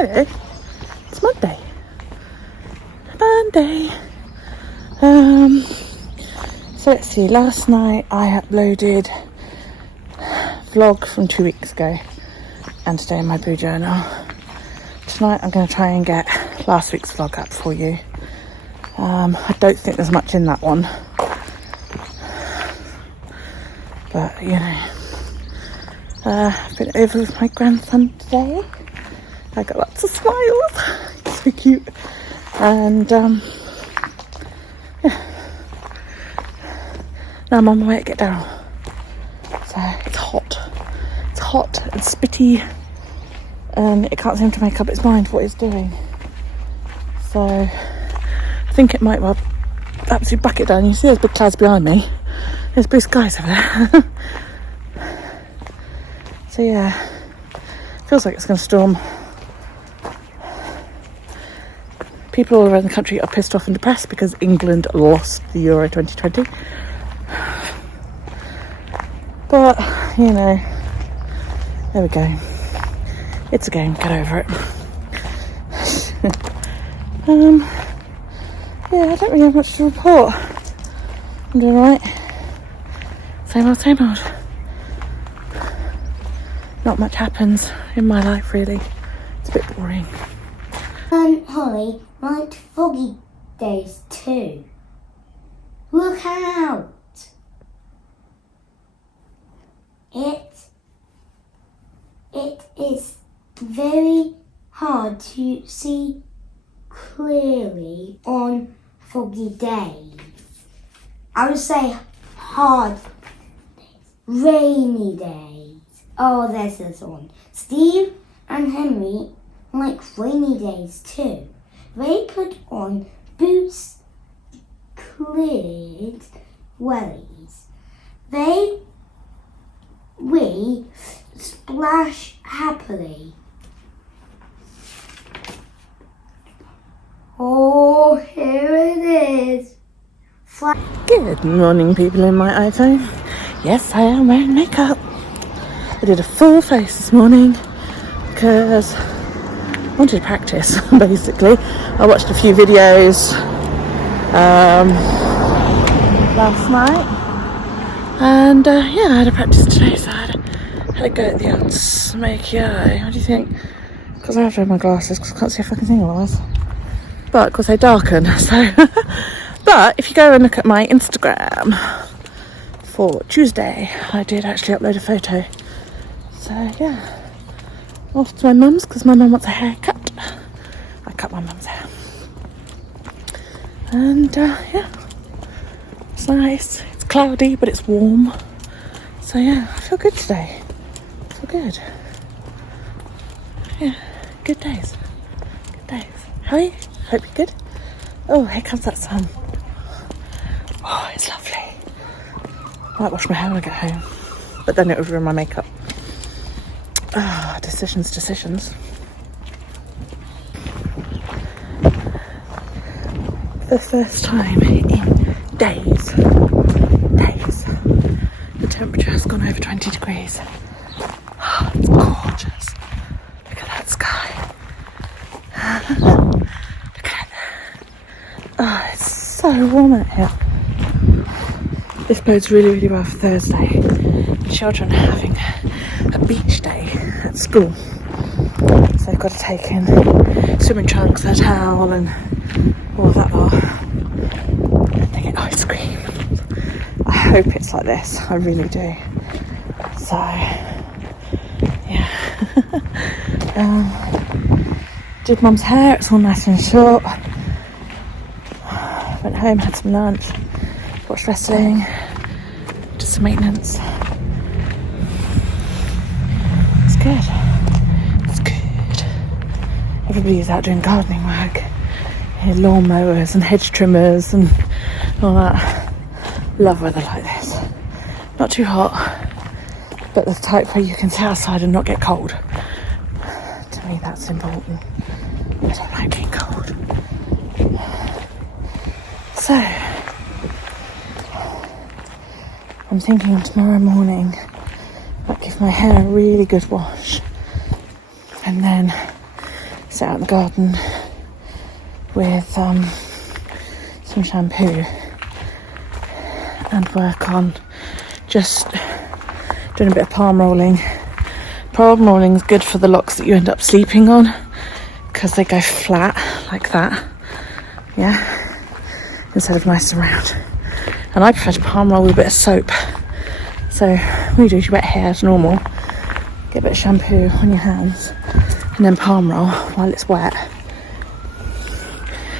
Hello. It's Monday. So let's see. Last night I uploaded vlog from 2 weeks ago, and today in my blue journal. Tonight I'm going to try and get last week's vlog up for you. I don't think there's much in that one, but you know, I've been over with my grandson today. I got lots of smiles. He's so cute. And yeah, now I'm on my way to get down. So it's hot and spitty, and it can't seem to make up its mind what it's doing. So I think it might well absolutely bucket down. You see those big clouds behind me? There's blue skies over there. So yeah, feels like it's going to storm. People all around the country are pissed off and depressed because England lost the Euro 2020. But, you know, there we go. It's a game, get over it. Yeah, I don't really have much to report. I'm doing alright. Same old. Not much happens in my life, really. It's a bit boring. Holly, like foggy days too. Look out! It is very hard to see clearly on foggy days. I would say hard days, rainy days. Oh, there's this one. Steve and Henry like rainy days too. They put on boots, cleared wellies. We splash happily. Oh, here it is. Good morning, people in my iPhone. Yes, I am wearing makeup. I did a full face this morning because I wanted to practice, basically. I watched a few videos last night, and yeah, I had a practice today, so I had a go at the old smoky eye. What do you think? Because I have to wear my glasses because I can't see a fucking thing otherwise. But of course they darken, so. But if you go and look at my Instagram for Tuesday, I did actually upload a photo. So yeah, off to my mum's because my mum wants a haircut. I cut my mum's hair. And yeah, it's nice. It's cloudy, but it's warm. So yeah, I feel good today. I feel good. Yeah, good days. How are you? Hope you're good. Oh, here comes that sun. Oh, it's lovely. Might wash my hair when I get home, but then it would ruin my makeup. Ah, decisions. For the first time in days, the temperature has gone over 20 degrees. Oh, it's gorgeous. Look at that sky. Look at it. Oh, it's so warm out here. This bodes really, really well for Thursday. The children are having a beach day at school. So they've got to take in swimming trunks, their towel and all of that lot. And they get ice cream. I hope it's like this, I really do. So, yeah. Did mum's hair, it's all nice and short. Went home, had some lunch, watched wrestling, did some maintenance. It's good. Everybody's out doing gardening work. Lawn mowers and hedge trimmers and all that. Love weather like this. Not too hot, but the type where you can sit outside and not get cold. To me, that's important. I don't like being cold. So, I'm thinking tomorrow morning I'll give my hair a really good wash and then sit out in the garden with some shampoo and work on just doing a bit of palm rolling. Palm rolling is good for the locks that you end up sleeping on because they go flat like that, yeah, instead of nice and round. And I prefer to palm roll with a bit of soap. So what you do is you wet hair as normal, get a bit of shampoo on your hands, and then palm roll while it's wet.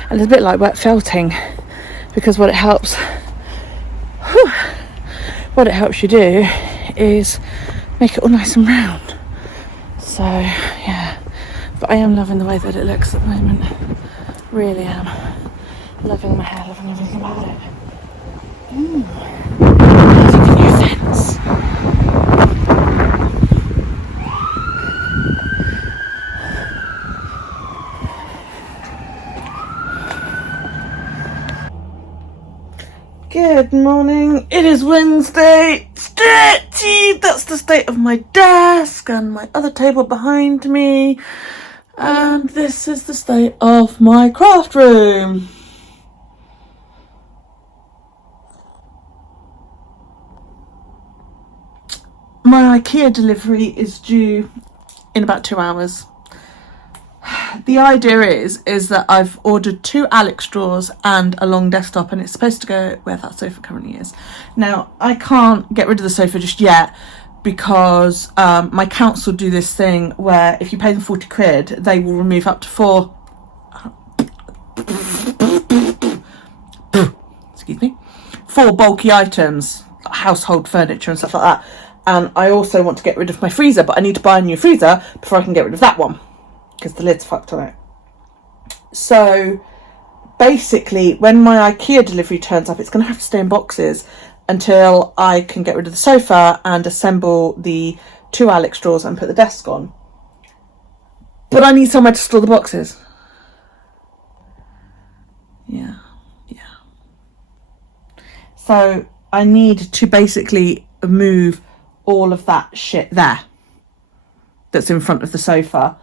And it's a bit like wet felting, because what it helps you do is make it all nice and round. So yeah, but I am loving the way that it looks at the moment. Really am. Loving my hair, loving everything about it. Loving the new fence. Good morning. It is Wednesday. It's dirty. That's the state of my desk and my other table behind me. And this is the state of my craft room. My IKEA delivery is due in about 2 hours. The idea is that I've ordered 2 Alex drawers and a long desktop, and it's supposed to go where that sofa currently is. Now, I can't get rid of the sofa just yet because my council do this thing where if you pay them 40 quid, they will remove up to 4 bulky items, household furniture and stuff like that. And I also want to get rid of my freezer, but I need to buy a new freezer before I can get rid of that one, because the lid's fucked on it. So basically, when my IKEA delivery turns up, it's going to have to stay in boxes until I can get rid of the sofa and assemble the 2 Alex drawers and put the desk on. But I need somewhere to store the boxes. Yeah. So I need to basically move all of that shit there that's in front of the sofa.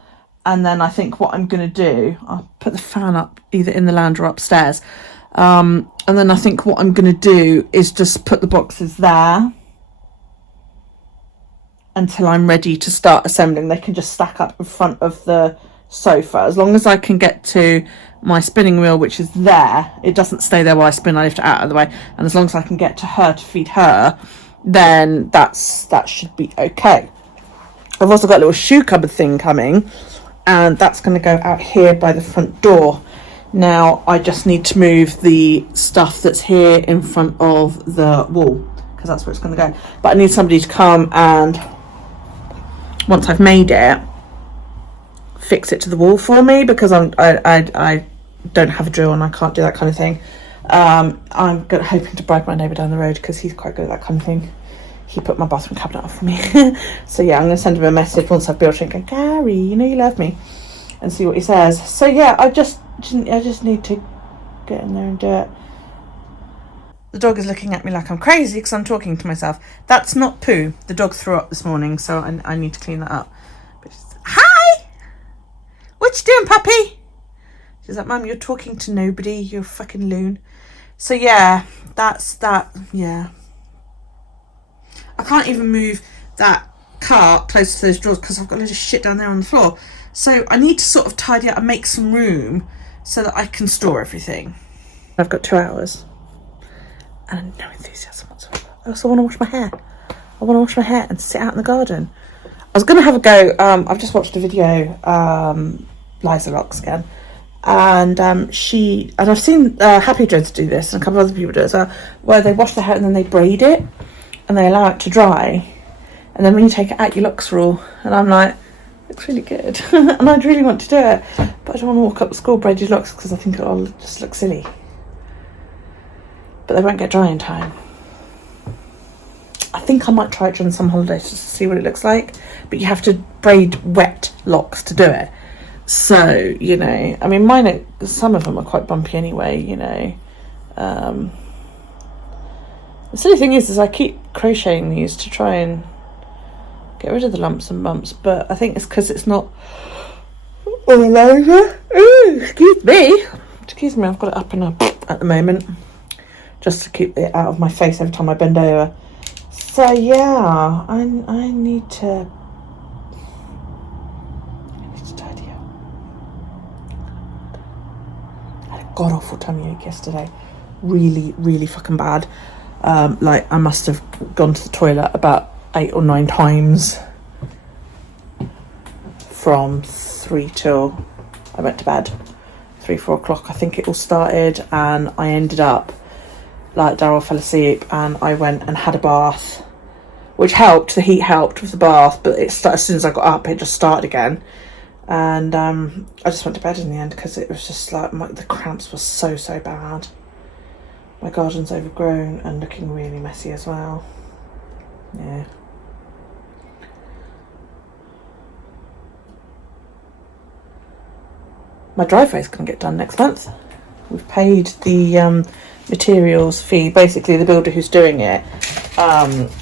And then I think what I'm going to do, I'll put the fan up either in the lounge or upstairs. And then I think what I'm going to do is just put the boxes there until I'm ready to start assembling. They can just stack up in front of the sofa. As long as I can get to my spinning wheel, which is there, it doesn't stay there while I spin, I lift it out of the way. And as long as I can get to her to feed her, then that should be okay. I've also got a little shoe cupboard thing coming, and that's going to go out here by the front door. Now I just need to move the stuff that's here in front of the wall, because that's where it's going to go. But I need somebody to come and, once I've made it, fix it to the wall for me, because I don't have a drill and I can't do that kind of thing. I'm hoping to bribe my neighbour down the road, because he's quite good at that kind of thing. He put my bathroom cabinet up for me. So yeah, I'm going to send him a message once I've built it and go, Gary, you know you love me, and see what he says. So yeah, I just need to get in there and do it. The dog is looking at me like I'm crazy because I'm talking to myself. That's not poo. The dog threw up this morning, so I need to clean that up. But she's, hi! What you doing, puppy? She's like, Mum, you're talking to nobody. You're a fucking loon. So yeah, that's that. Yeah. I can't even move that cart close to those drawers because I've got a load of shit down there on the floor. So I need to sort of tidy up and make some room so that I can store everything. I've got 2 hours and no enthusiasm whatsoever. I also want to wash my hair. I want to wash my hair and sit out in the garden. I was going to have a go. I've just watched a video, Liza Locks again. And I've seen Happy Dreads do this, and a couple of other people do it as well, where they wash their hair and then they braid it and they allow it to dry, and then when you take it out your locks are all, and I'm like, looks really good. And I'd really want to do it, but I don't want to walk up to school braided locks because I think it'll just look silly, but they won't get dry in time. I think I might try it during some holidays just to see what it looks like, but you have to braid wet locks to do it. So, you know, I mean, some of them are quite bumpy anyway, you know. The silly thing is I keep crocheting these to try and get rid of the lumps and bumps, but I think it's because it's not all over. Ooh, excuse me. Excuse me, I've got it up and up at the moment, just to keep it out of my face every time I bend over. So yeah, I need to tidy up. I had a god awful tummy ache yesterday, really fucking bad. Like I must have gone to the toilet about 8 or 9 times from 3 till I went to bed. 3-4 o'clock I think it all started, and I ended up, like, Daryl fell asleep and I went and had a bath, which helped. The heat helped with the bath, but it started, as soon as I got up it just started again, and I just went to bed in the end because it was just like the cramps were so bad. My garden's overgrown and looking really messy as well. Yeah. My driveway's going to get done next month. We've paid the materials fee. Basically, the builder who's doing it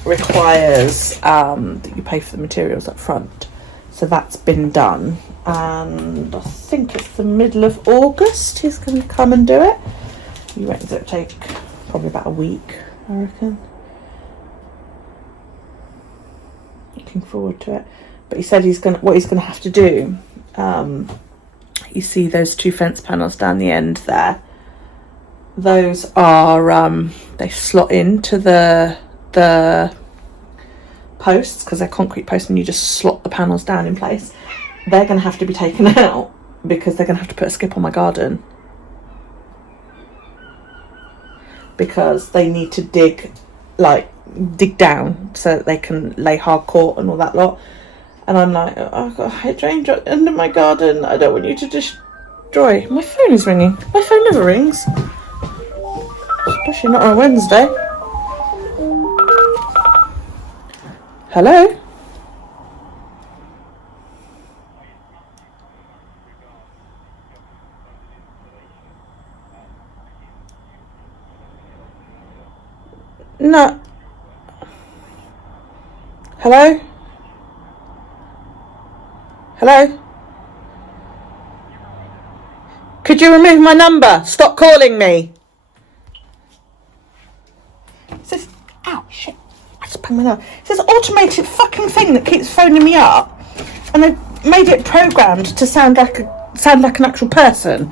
requires that you pay for the materials up front. So that's been done. And I think it's the middle of August he's going to come and do it. You reckon it'll take probably about a week, I reckon. Looking forward to it. But he said what he's going to have to do, you see those 2 fence panels down the end there, those are they slot into the posts because they're concrete posts, and you just slot the panels down in place. They're going to have to be taken out because they're going to have to put a skip on my garden, because they need to dig down so that they can lay hardcore and all that lot. And I'm like, oh, I've got a hydrangea under my garden. I don't want you to destroy. My phone is ringing. My phone never rings. Especially not on a Wednesday. Hello? No. Hello? Hello? Could you remove my number? Stop calling me. It says, ow, shit. I just banged my nose. It says automated fucking thing that keeps phoning me up. And they've made it programmed to sound like an actual person.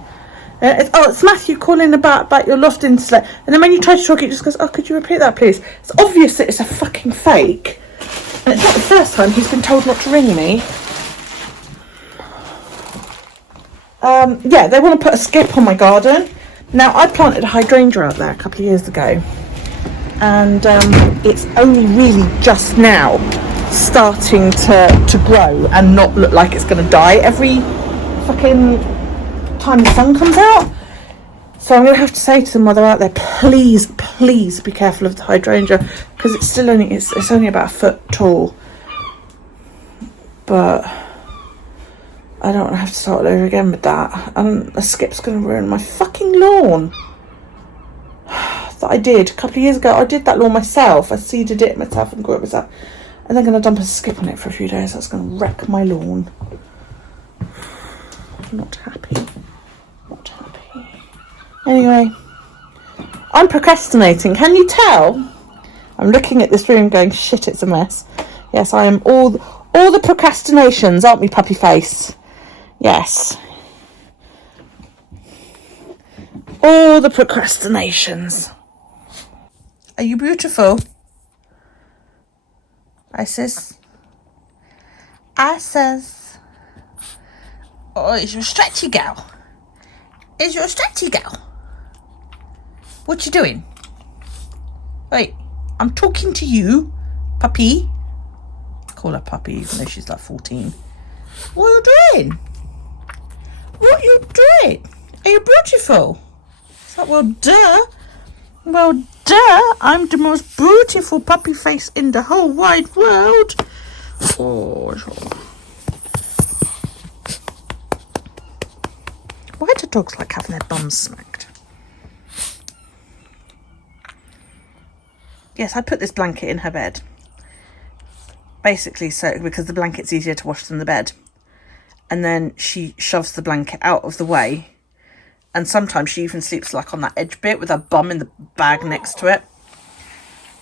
It's Matthew calling about your loft internet. And then when you try to talk, it just goes, oh, could you repeat that, please? It's obvious that it's a fucking fake. And it's not the first time he's been told not to ring me. Yeah, they want to put a skip on my garden. Now, I planted a hydrangea out there a couple of years ago, and it's only really just now starting to grow and not look like it's going to die every fucking time the sun comes out. So I'm going to have to say to them while they're out there, please be careful of the hydrangea, because it's still only it's only about 1 foot tall. But I don't want to have to start over again with that. And a skip's going to ruin my fucking lawn. That I did a couple of years ago. I did that lawn myself. I seeded it myself and grew it myself. And they're going to dump a skip on it for a few days. That's going to wreck my lawn. I'm not happy. Not happy. Anyway, I'm procrastinating. Can you tell? I'm looking at this room going, shit, it's a mess. Yes, I am all the procrastinations, aren't we, puppy face? Yes. All the procrastinations. Are you beautiful? Isis? Isis? Oh, is your stretchy gal? Is your stretchy gal? What you doing? Wait, I'm talking to you, puppy. I call her puppy even though she's like 14. What are you doing? What are you doing? Are you beautiful? It's like, well, duh. Well, duh. I'm the most beautiful puppy face in the whole wide world. Oh. Why do dogs like having their bums smacked? Yes, I put this blanket in her bed. Basically, so because the blanket's easier to wash than the bed. and then she shoves the blanket out of the way. And sometimes she even sleeps like on that edge bit with her bum in the bag next to it.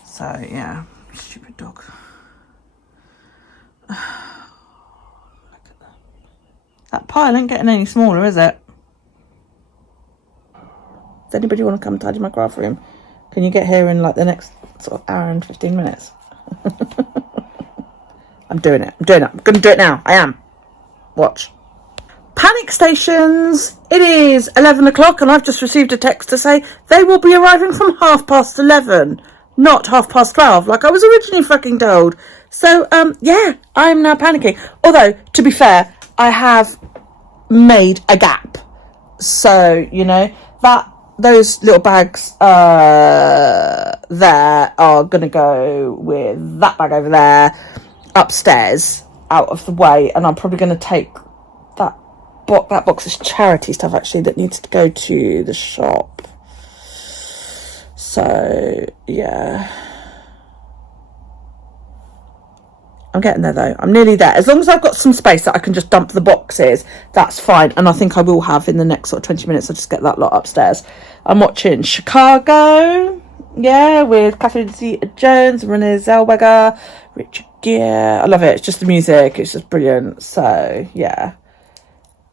So yeah, stupid dog. Look at that. That pile ain't getting any smaller, is it? Does anybody want to come tidy my craft room? Can you get here in like the next sort of hour and 15 minutes? I'm doing it. I'm going to do it now. I am. Watch. Panic stations. It is 11 o'clock and I've just received a text to say they will be arriving from 11:30, not 12:30 like I was originally fucking told. So yeah, I'm now panicking. Although, to be fair, I have made a gap. So, you know, those little bags there are going to go with that bag over there upstairs out of the way, and I'm probably going to take that box is charity stuff actually that needs to go to the shop. So yeah, I'm getting there though. I'm nearly there. As long as I've got some space that I can just dump the boxes, that's fine. And I think I will have in the next sort of 20 minutes. I'll just get that lot upstairs. I'm watching Chicago, yeah, with Catherine Zeta-Jones, Renee Zellweger, Richard Gere. I love it. It's just the music. It's just brilliant. So yeah.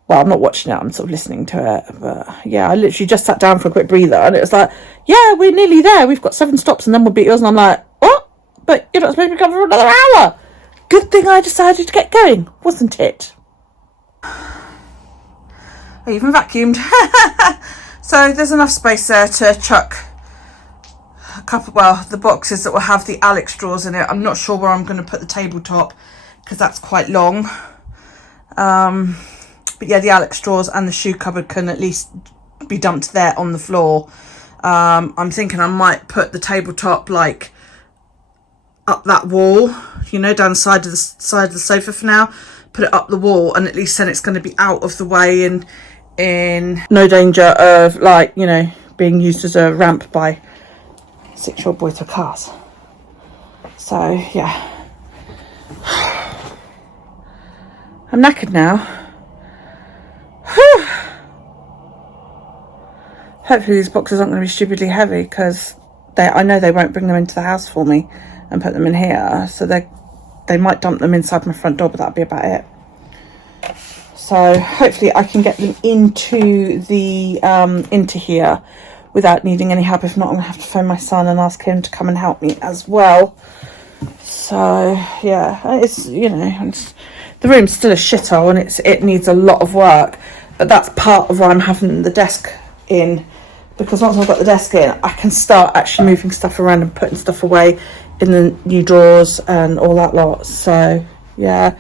Well, I'm not watching it, I'm sort of listening to it. But yeah, I literally just sat down for a quick breather and it was like, yeah, we're nearly there. We've got 7 stops and then we'll beat yours. And I'm like, what? But you're not supposed to be coming for another hour. Good thing I decided to get going, wasn't it? I even vacuumed. So there's enough space there to chuck a couple, well, the boxes that will have the Alex drawers in it. I'm not sure where I'm going to put the tabletop because that's quite long. But yeah, the Alex drawers and the shoe cupboard can at least be dumped there on the floor. I'm thinking I might put the tabletop like up that wall, you know, down the side of the sofa for now. Put it up the wall, and at least then it's going to be out of the way and in no danger of, like, you know, being used as a ramp by 6-year-old boys with cars. So yeah, I'm knackered now. Hopefully these boxes aren't going to be stupidly heavy, because I know they won't bring them into the house for me and put them in here, so they might dump them inside my front door, but that'll be about it. So hopefully I can get them into the into here without needing any help. If not, I'm gonna have to phone my son and ask him to come and help me as well. So yeah, it's, you know, the room's still a shithole and it needs a lot of work, but that's part of why I'm having the desk in, because once I've got the desk in, I can start actually moving stuff around and putting stuff away in the new drawers and all that lot. So yeah,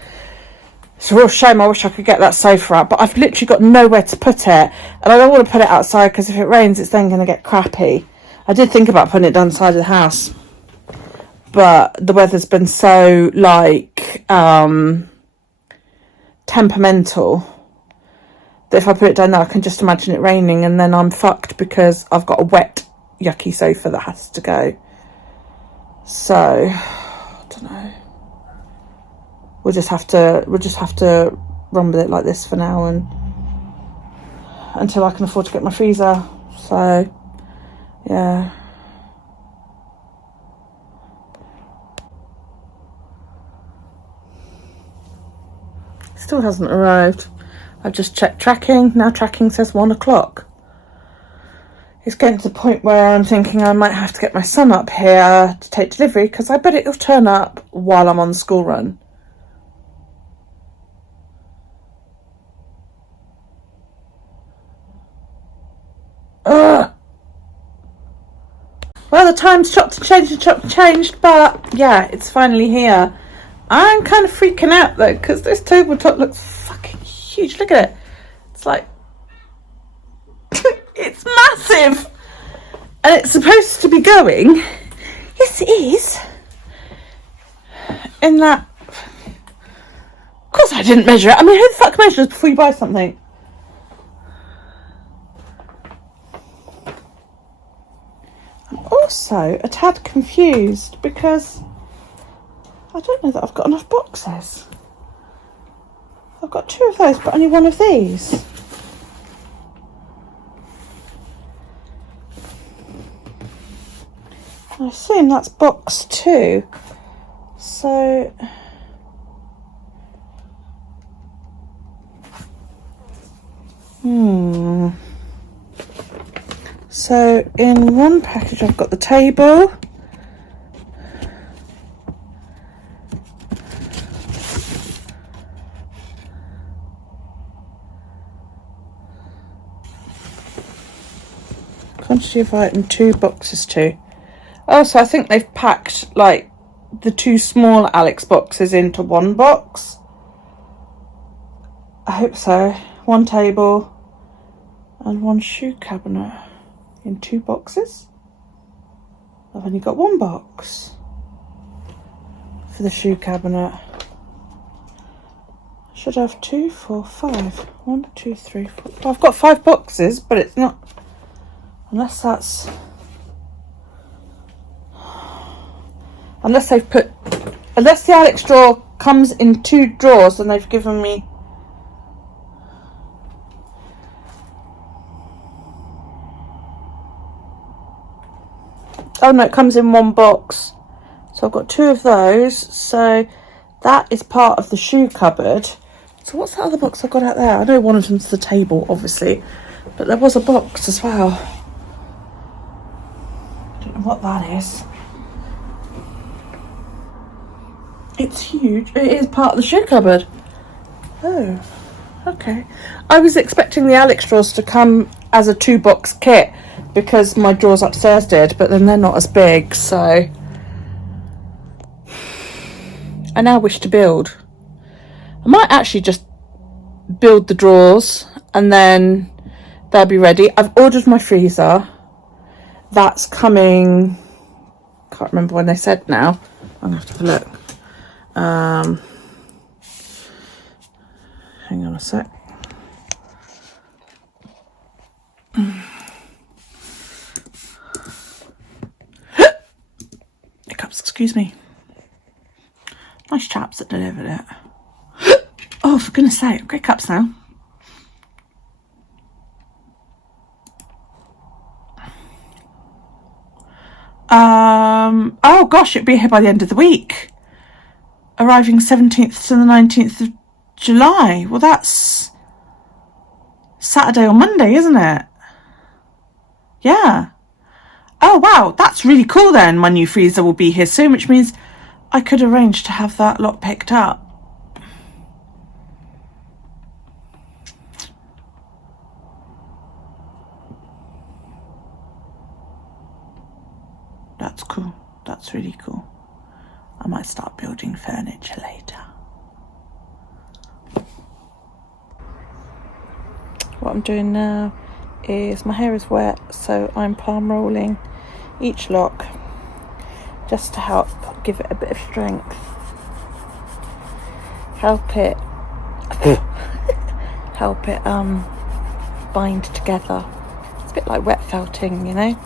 it's a real shame. I wish I could get that sofa out, but I've literally got nowhere to put it, and I don't want to put it outside because if it rains it's then going to get crappy. I did think about putting it down the side of the house, but the weather's been so like temperamental that if I put it down there I can just imagine it raining, and then I'm fucked because I've got a wet yucky sofa that has to go. So I don't know, we'll just have to run with it like this for now, and until I can afford to get my freezer. So yeah, still hasn't arrived. I've just checked tracking. Now tracking says 1 o'clock. It's getting to the point where I'm thinking I might have to get my son up here to take delivery, because I bet it'll turn up while I'm on the school run. Ugh. Well, the time's chopped and changed, but yeah, it's finally here. I'm kind of freaking out though, because this tabletop looks fucking huge. Look at it. It's like it's massive, and it's supposed to be going, yes it is, in that, of course I didn't measure it. I mean, who the fuck measures before you buy something? I'm also a tad confused because I don't know that I've got enough boxes. I've got 2 of those, but only 1 of these. I assume that's box 2. So so in one package I've got the table, quantity of item 2, boxes 2. Oh, so I think they've packed like the 2 small Alex boxes into 1 box. I hope so. 1 table and 1 shoe cabinet in 2 boxes. I've only got 1 box for the shoe cabinet. I should have 2, 4, 5. 1, 2, 3, 4. Well, I've got 5 boxes, but it's not, unless that's, unless they've put, unless the Alex drawer comes in 2 drawers and they've given me, oh no, it comes in 1 box. So I've got 2 of those. So that is part of the shoe cupboard. So what's that other box I've got out there? I know one of them's the table, obviously, but there was a box as well. I don't know what that is. It's huge. It is part of the shoe cupboard. Oh, okay. I was expecting the Alex drawers to come as a 2-box kit because my drawers upstairs did, but then they're not as big, so I now wish to build. I might actually just build the drawers and then they'll be ready. I've ordered my freezer. That's coming, can't remember when they said now. I'm gonna have to have a look. Hang on a sec. Hiccups, excuse me. Nice chaps that delivered it. Oh, for goodness sake, I've got hiccups now. Oh gosh, it'll be here by the end of the week. Arriving 17th to the 19th of July. Well, that's Saturday or Monday, isn't it? Yeah. Oh wow, that's really cool then. My new freezer will be here soon, which means I could arrange to have that lot picked up. That's cool. That's really cool. I might start building furniture later. What I'm doing now is my hair is wet, so I'm palm rolling each lock just to help give it a bit of strength. Help it bind together. It's a bit like wet felting, you know.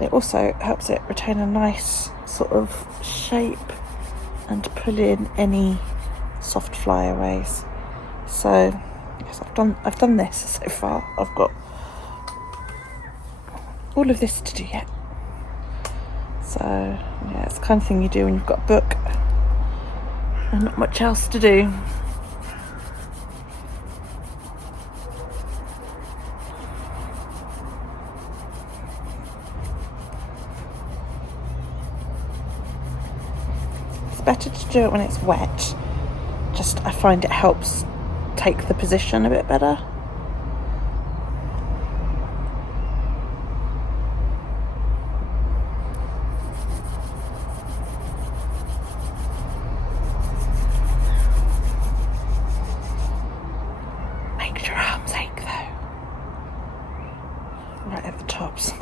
It also helps it retain a nice sort of shape and pull in any soft flyaways. So yes, I've done this so far. I've got all of this to do yet. So yeah, it's the kind of thing you do when you've got a book and not much else to do. It's better to do it when it's wet. Just I find it helps take the position a bit better. Makes your arms ache though. Right at the tops.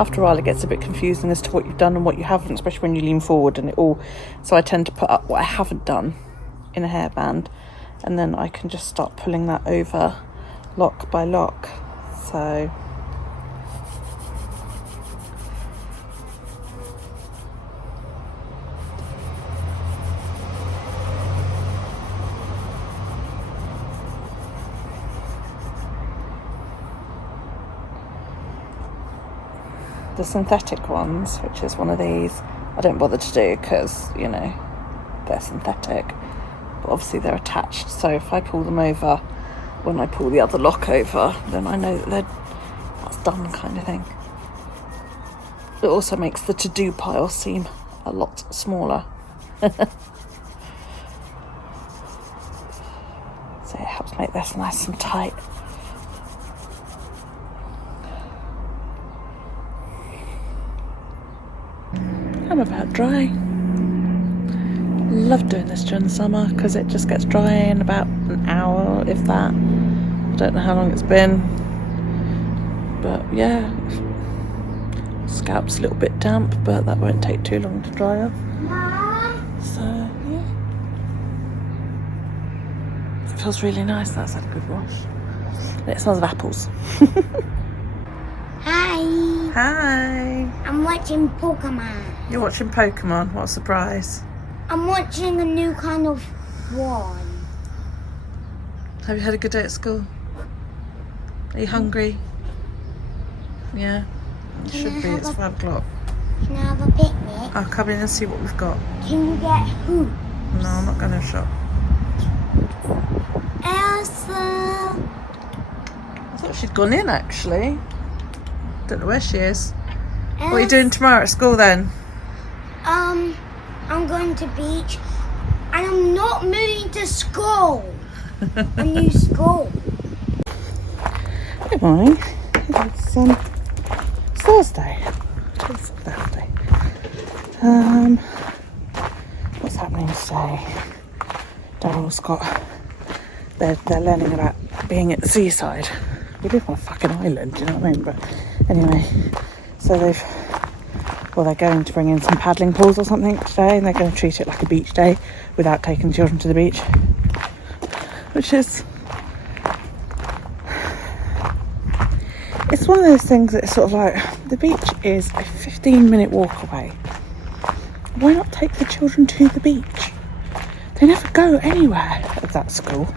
after a while it gets a bit confusing as to what you've done and what you haven't, especially when you lean forward and it all. So I tend to put up what I haven't done in a hairband, and then I can just start pulling that over lock by lock. So the synthetic ones, which is one of these, I don't bother to do because, you know, they're synthetic, but obviously they're attached, so if I pull them over, when I pull the other lock over, then I know that that's done, kind of thing. It also makes the to-do pile seem a lot smaller. So it helps make this nice and tight. I'm about dry. Love doing this during the summer because it just gets dry in about an hour, if that. I don't know how long it's been, but yeah, scalp's a little bit damp, but that won't take too long to dry off. So yeah, it feels really nice. That's had a good wash. And it smells of apples. Hi. Hi. I'm watching Pokemon. You're watching Pokemon? What a surprise. I'm watching a new kind of one. Have you had a good day at school? Are you hungry? Yeah. It should be. It's 5 o'clock. Can I have a picnic? I'll come in and see what we've got. Can you get who? No, I'm not going to shop. Elsa. I thought she'd gone in, actually. Don't know where she is. What are you doing tomorrow at school then? I'm going to beach, and I'm not moving to school. A new school. Good morning. It's Thursday. It's Thursday. What's happening today? Daryl's got. They're learning about being at the seaside. We live on a fucking island, do you know what I mean? But anyway, so they're going to bring in some paddling pools or something today, and they're going to treat it like a beach day without taking children to the beach, which is, it's one of those things that's sort of like, the beach is a 15-minute walk away. Why not take the children to the beach? They never go anywhere at that school.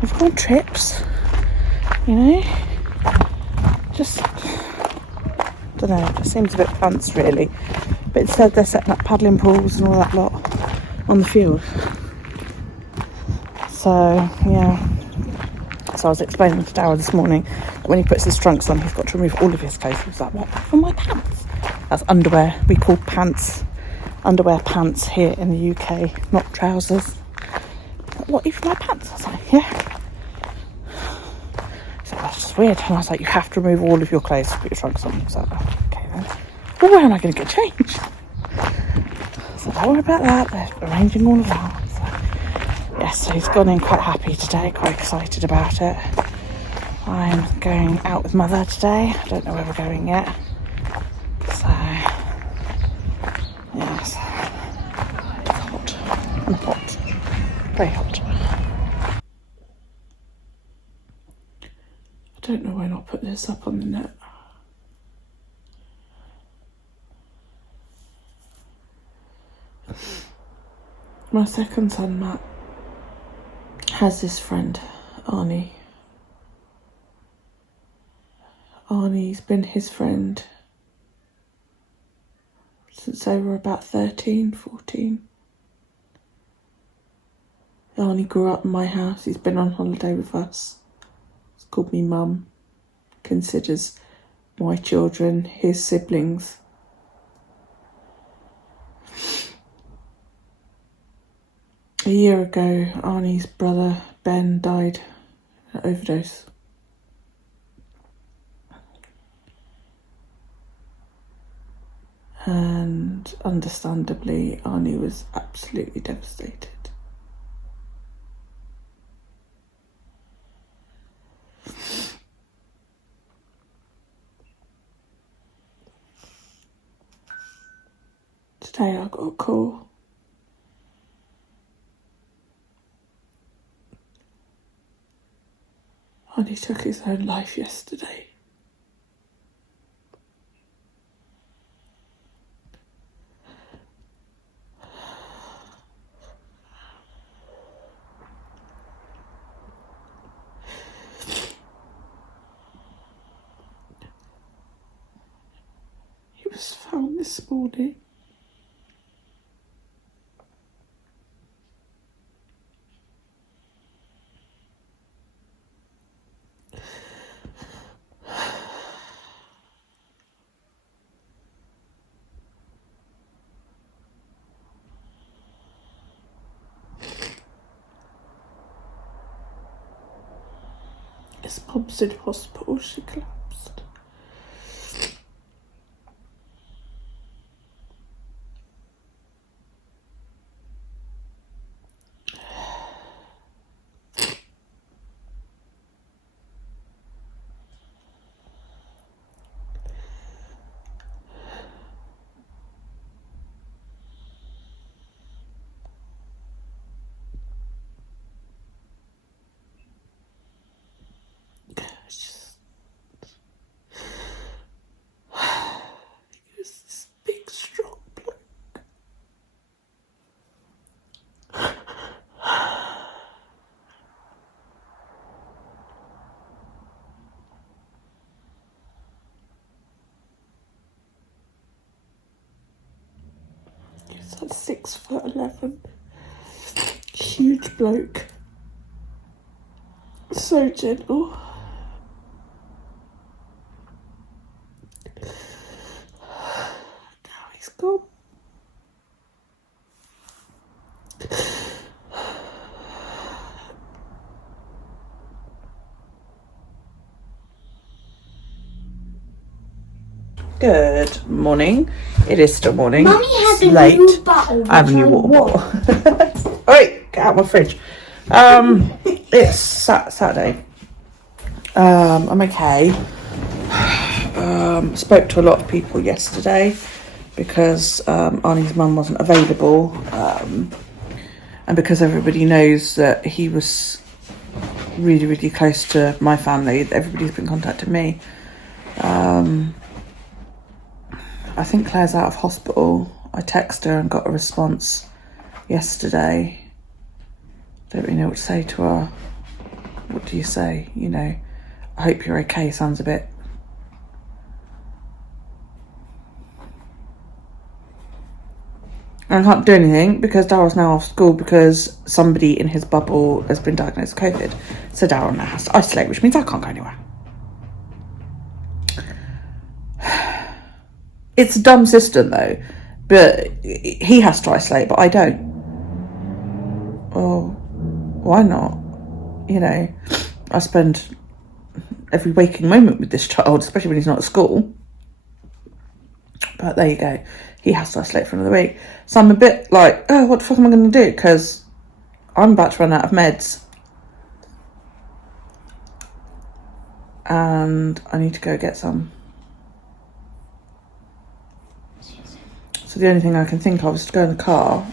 They've gone on trips, you know, just, I don't know, it just seems a bit pants really. But instead they're setting up paddling pools and all that lot on the field. So yeah, so I was explaining to Darryl this morning that when he puts his trunks on, he's got to remove all of his clothes. He was like, what, from my pants? That's underwear. We call pants underwear pants here in the UK, not trousers. What, even my pants? I was like, yeah. So that's just weird. And I was like, you have to remove all of your clothes to put your trunks on. He was like, oh, okay then. Well, where am I going to get changed? So don't worry about that. They're arranging all of that. So, yes, so he's gone in quite happy today, quite excited about it. I'm going out with Mother today. I don't know where we're going yet. So, yes. It's hot. And hot. Very hot. I don't know why not put this up on the net. My second son, Matt, has this friend, Arnie. Arnie's been his friend since they were about 13, 14. Arnie grew up in my house. He's been on holiday with us. He's called me Mum. Considers my children his siblings. A year ago, Arnie's brother Ben died of an overdose. And understandably, Arnie was absolutely devastated. Today I got a call. And he took his own life yesterday. He was found this morning. His mum's in hospital, she collapsed. He was this big, strong bloke. He was like 6'11", huge bloke, so gentle. Now he's gone. Good morning. It is still morning. Mummy has It's a late. new bottle. I have a new water bottle. Alright, get out my fridge. It's Saturday. I'm okay. Spoke to a lot of people yesterday because Arnie's mum wasn't available, and because everybody knows that he was really, really close to my family. Everybody's been contacting me. I think Claire's out of hospital. I texted her and got a response yesterday. Don't really know what to say to her. What do you say? You know, I hope you're okay sounds a bit... And I can't do anything because Daryl's now off school because somebody in his bubble has been diagnosed with COVID. So Daryl now has to isolate, which means I can't go anywhere. It's a dumb system though, but he has to isolate, but I don't. Oh, why not? You know, I spend every waking moment with this child, especially when he's not at school. But there you go. He has to isolate for another week. So I'm a bit like, oh, what the fuck am I going to do? Because I'm about to run out of meds. And I need to go get some. So the only thing I can think of is to go in the car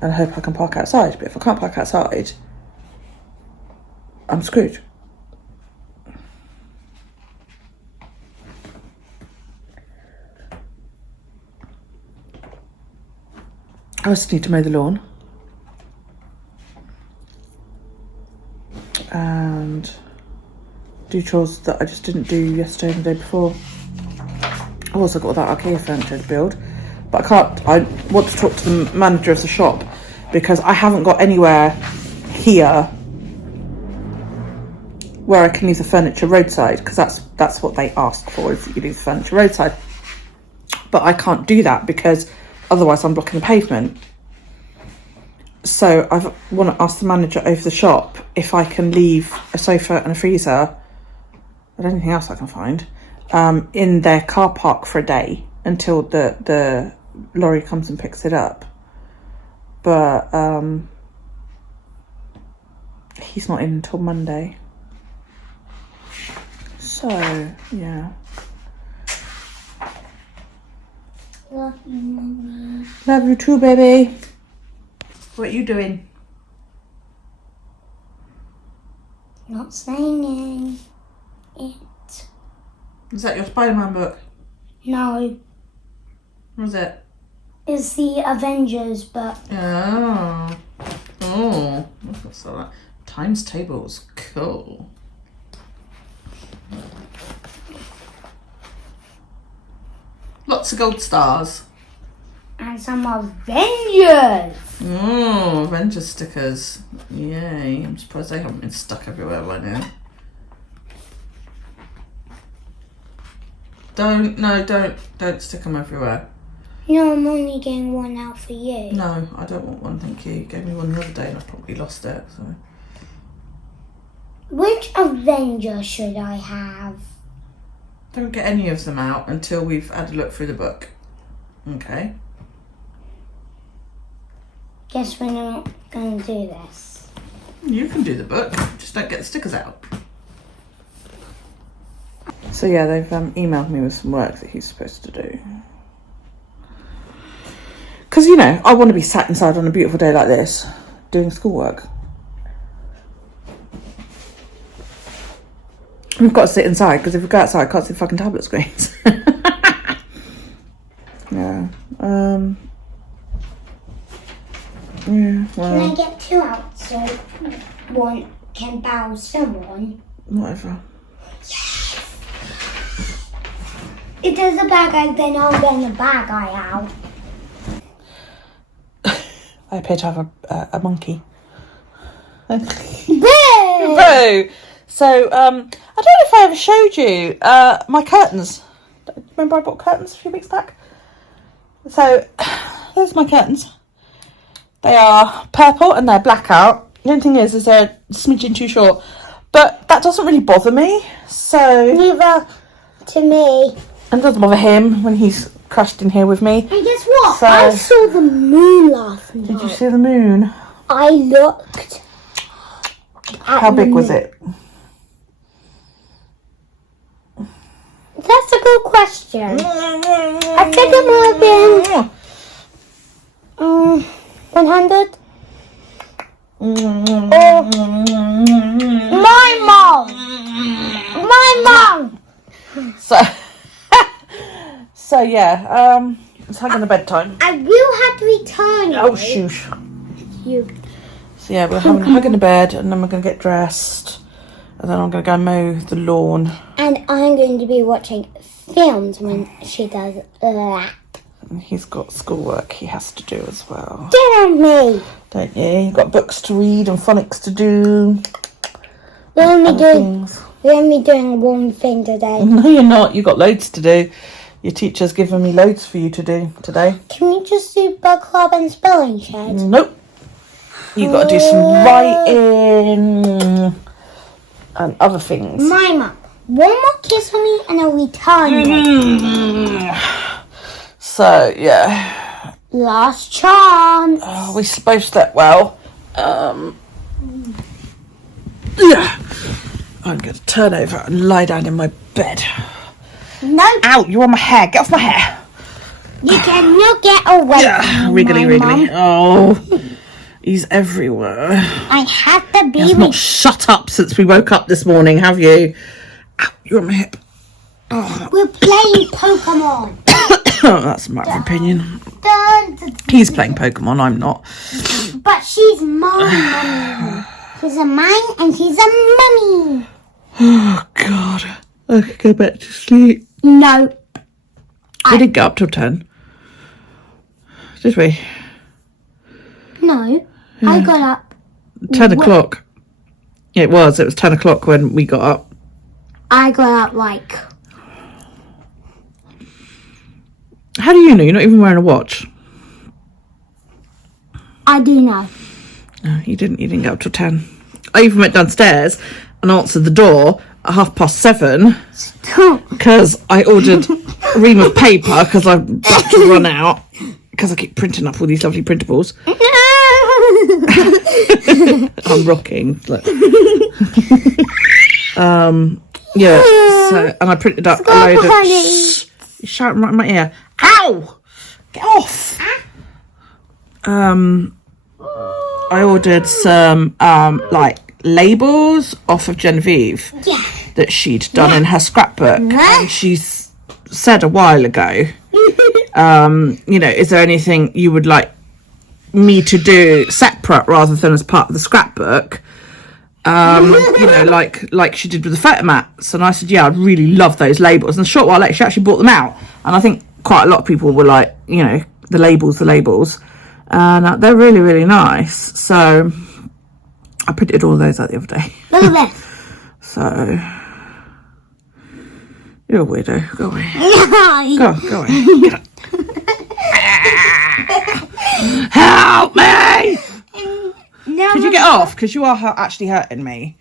and hope I can park outside. But if I can't park outside, I'm screwed. I just need to mow the lawn. And do chores that I just didn't do yesterday and the day before. I've also got that IKEA furniture to build, but I can't. I want to talk to the manager of the shop because I haven't got anywhere here where I can leave the furniture roadside, because that's what they ask for, is that you leave the furniture roadside. But I can't do that because otherwise I'm blocking the pavement. So I want to ask the manager over the shop if I can leave a sofa and a freezer and anything else I can find in their car park for a day until the lorry comes and picks it up. But he's not in until Monday. So, yeah. Well, Mommy. Love you too, baby. What are you doing? Not saying it. Is that your Spider-Man book? No, What is it? it's the Avengers, but Oh. Oh. What's that? Times tables. Cool. Lots of gold stars. and some Avengers. Oh, Avenger stickers. Yay. I'm surprised they haven't been stuck everywhere by now. Don't stick them everywhere. No, I'm only getting one out for you. No, I don't want one, thank you. You gave me one the other day and I've probably lost it, so. Which Avenger should I have? Don't get any of them out until we've had a look through the book. Okay. Guess we're not going to do this. You can do the book, just don't get the stickers out. So yeah, they've emailed me with some work that he's supposed to do. Because, you know, I want to be sat inside on a beautiful day like this, doing schoolwork. We've got to sit inside, because if we go outside, I can't see the fucking tablet screens. Yeah. Yeah, well. Can I get two out so one can bow someone? Whatever. If there's a bad guy, then I'm getting the bad guy out. I appear to have a monkey. Boo! Boo! So, I don't know if I ever showed you my curtains. Remember I bought curtains a few weeks back? So, here's my curtains. They are purple and they're blackout. The only thing is they're a smidgen too short. But that doesn't really bother me. So, Neither to me. and it doesn't bother him when he's crashed in here with me. And guess what? So- I saw the moon last night. Did you see the moon? I looked. How big was it? That's a good question. I think it might have been 100. My mom. So yeah, it's hugging the bedtime. I will have to return. Oh shoosh. You. So yeah, we're having a hug in the bed, and then we're gonna get dressed, and then I'm gonna go mow the lawn. And I'm going to be watching films when she does that. And he's got schoolwork he has to do as well, Get on me. don't you? You've got books to read and phonics to do. We're only Other doing things. one thing today. No, you're not. You've got loads to do. Your teacher's given me loads for you to do today. Can we just do book club and spelling shed? Nope. You've got to do some writing and other things. My mum. One more kiss for me and I'll return it. So, yeah. Last chance. We both slept well. Yeah. I'm going to turn over and lie down in my bed. No, Ow, you're on my hair. Get off my hair. you cannot get away Yeah, from wriggly, my wriggly. mum. Oh, he's everywhere. I have to be You've not shut up since we woke up this morning, have you? Ow, you're on my hip. Oh, We're playing Pokemon. that's a matter of opinion. Dun, dun, He's playing Pokemon, I'm not. But she's mine, mummy. She's a mine and she's a mummy. Oh, God. I could go back to sleep. No. We didn't get up till 10. Did we? No. I got up. 10 o'clock. It was 10 o'clock when we got up. I got up like... How do you know? You're not even wearing a watch. I do know. No, you didn't get up till 10. I even went downstairs and answered the door at 7:30 because I ordered a ream of paper because I'm about to run out because I keep printing up all these lovely printables. I'm rocking. Look. Yeah. So, and I printed up a load of. You're shouting right in my ear. Ow! Get off. I ordered some like labels off of Genevieve that she'd done in her scrapbook, and she's said a while ago, you know, is there anything you would like me to do separate rather than as part of the scrapbook? You know, like she did with the photo mats. And I said, yeah, I'd really love those labels. And a short while later, she actually brought them out, and I think quite a lot of people were like, you know, the labels, and they're really, really nice. So I printed all those out the other day. Look at this. So you're a weirdo. Go away. Go away. Get up. Help me! Could you get off? Because you are actually hurting me.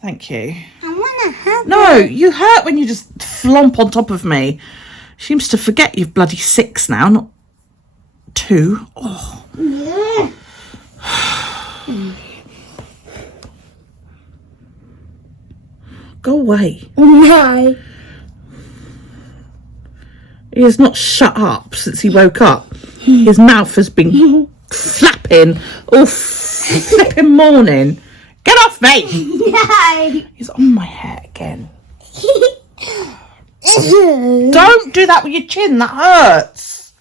Thank you. I want to hurt No, you hurt when you just flomp on top of me. Seems to forget you've bloody 6 now, not 2. Oh. Yeah. Go away. No. He has not shut up since he woke up. His mouth has been flapping all flipping morning. Get off me! No. He's on my hair again. Don't do that with your chin, that hurts.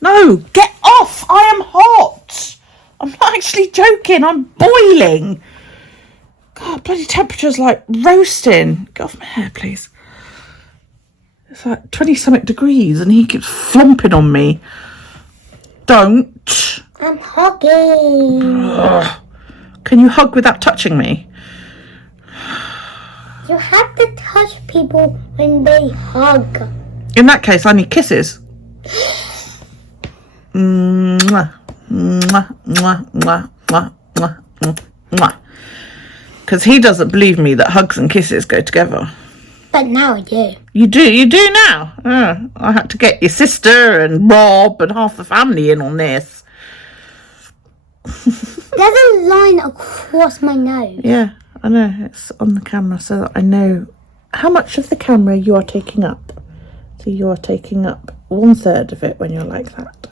No, get off. I am hot. I'm not actually joking, I'm boiling. God, bloody temperature's like roasting. Get off my hair, please. It's like 20-something degrees and he keeps flomping on me. Don't. I'm hugging. Ugh. Can you hug without touching me? You have to touch people when they hug. In that case, I need kisses. Mwah, mwah, mwah, mwah, mwah, mwah, mwah. Because he doesn't believe me that hugs and kisses go together. But now I do. You do now. I had to get your sister and Rob and half the family in on this. There's a line across my nose. Yeah, I know. It's on the camera so that I know how much of the camera you are taking up. So you are taking up 1/3 of it when you're like that.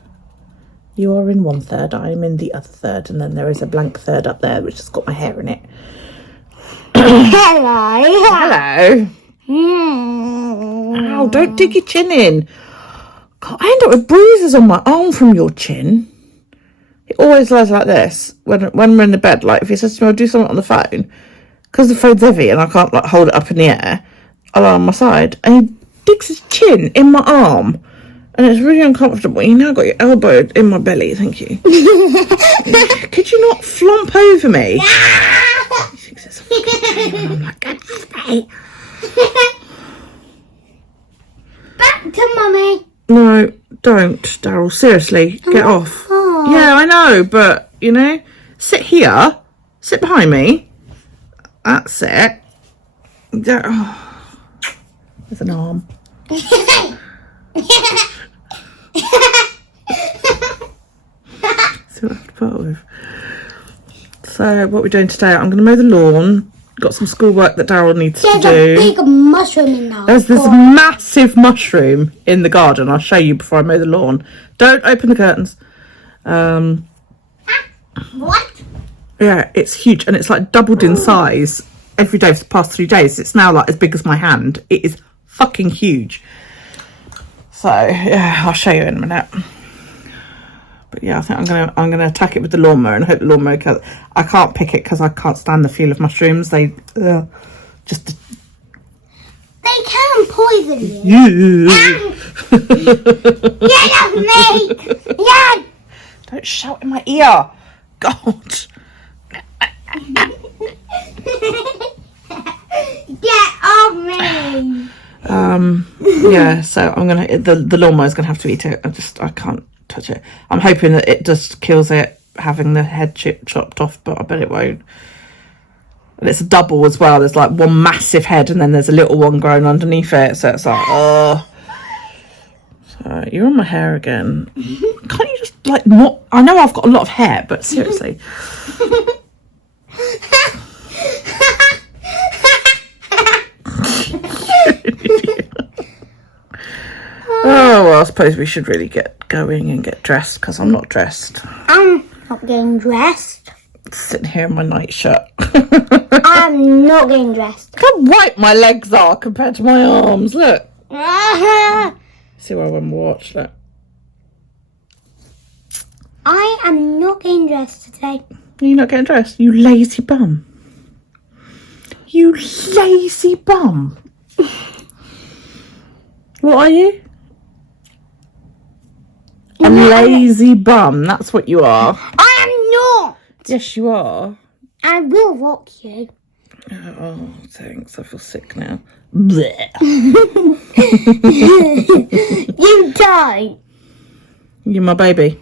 You are in 1/3, I am in the other third, and then there is a blank third up there which has got my hair in it. Hello. Hello. Ow, don't dig your chin in. God, I end up with bruises on my arm from your chin. He always lies like this when we're in the bed. Like if he says to me, I'll do something on the phone, because the phone's heavy and I can't like hold it up in the air, I lie on my side, and he digs his chin in my arm, and it's really uncomfortable. You now got your elbow in my belly. Thank you. Could you not flomp over me? He thinks it's a fucking game, and I'm like, God, stay. Back to mummy. No, don't, Daryl. Seriously, get off. Oh. Yeah, I know, but, you know, sit here. Sit behind me. That's it. Oh. There's an arm. See what I have to put up with. So, what we're doing today, I'm going to mow the lawn. Got some schoolwork that Daryl needs to do. There's a big mushroom in there. There's this massive mushroom in the garden. I'll show you before I mow the lawn. Don't open the curtains. What? Yeah, it's huge, and it's like doubled in size every day for the past 3 days. It's now like as big as my hand. It is fucking huge. So yeah, I'll show you in a minute. But yeah, I think I'm gonna attack it with the lawnmower and hope the lawnmower can. I can't pick it because I can't stand the feel of mushrooms. They just. They can poison you. Get off me! Yeah. Don't shout in my ear. God. Get off me! Yeah, so I'm gonna the lawnmower's gonna have to eat it. I can't touch it. I'm hoping that it just kills it having the head chopped off, but I bet it won't. And it's a double as well. There's like one massive head and then there's a little one growing underneath it, so it's like oh. So you're on my hair again. Can't you just like not? I know I've got a lot of hair, but seriously. Oh well, suppose we should really get going and get dressed, because I'm not dressed. I'm not getting dressed. Sitting here in my night shirt. I'm not getting dressed. Look how white my legs are compared to my arms. Look. See where I want to watch. Look. I am not getting dressed today. You're not getting dressed? You lazy bum. You lazy bum. What are you? A lazy bum. That's what you are. I am not. Yes, you are. I will rock you. Oh, thanks. I feel sick now. Blech. You don't. You're my baby.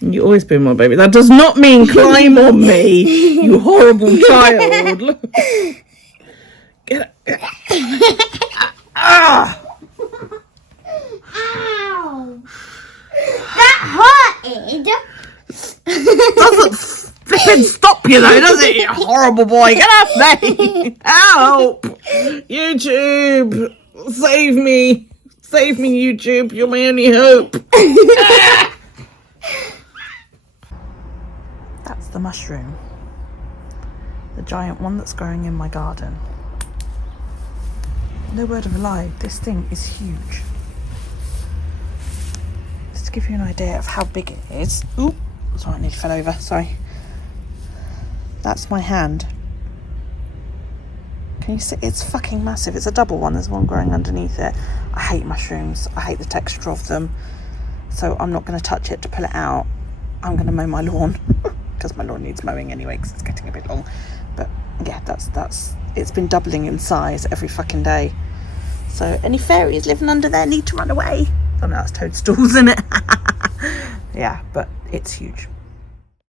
You always been my baby. That does not mean climb on me, you horrible child. Look. Get it. Ah! Ow! That hurted. Doesn't flipping stop you though, does it? You horrible boy. Get off me. Help. YouTube. Save me. Save me, YouTube. You're my only hope. That's the mushroom. The giant one that's growing in my garden. No word of a lie, this thing is huge. Just to give you an idea of how big it is. Ooh, sorry, I nearly fell over, sorry. That's my hand. Can you see? It's fucking massive. It's a double one, there's one growing underneath it. I hate mushrooms, I hate the texture of them. So I'm not going to touch it to pull it out. I'm going to mow my lawn. Because my lawn needs mowing anyway, because it's getting a bit long. But yeah, that's it's been doubling in size every fucking day. So any fairies living under there need to run away. Oh no, that's toadstools, isn't it? Yeah, but it's huge.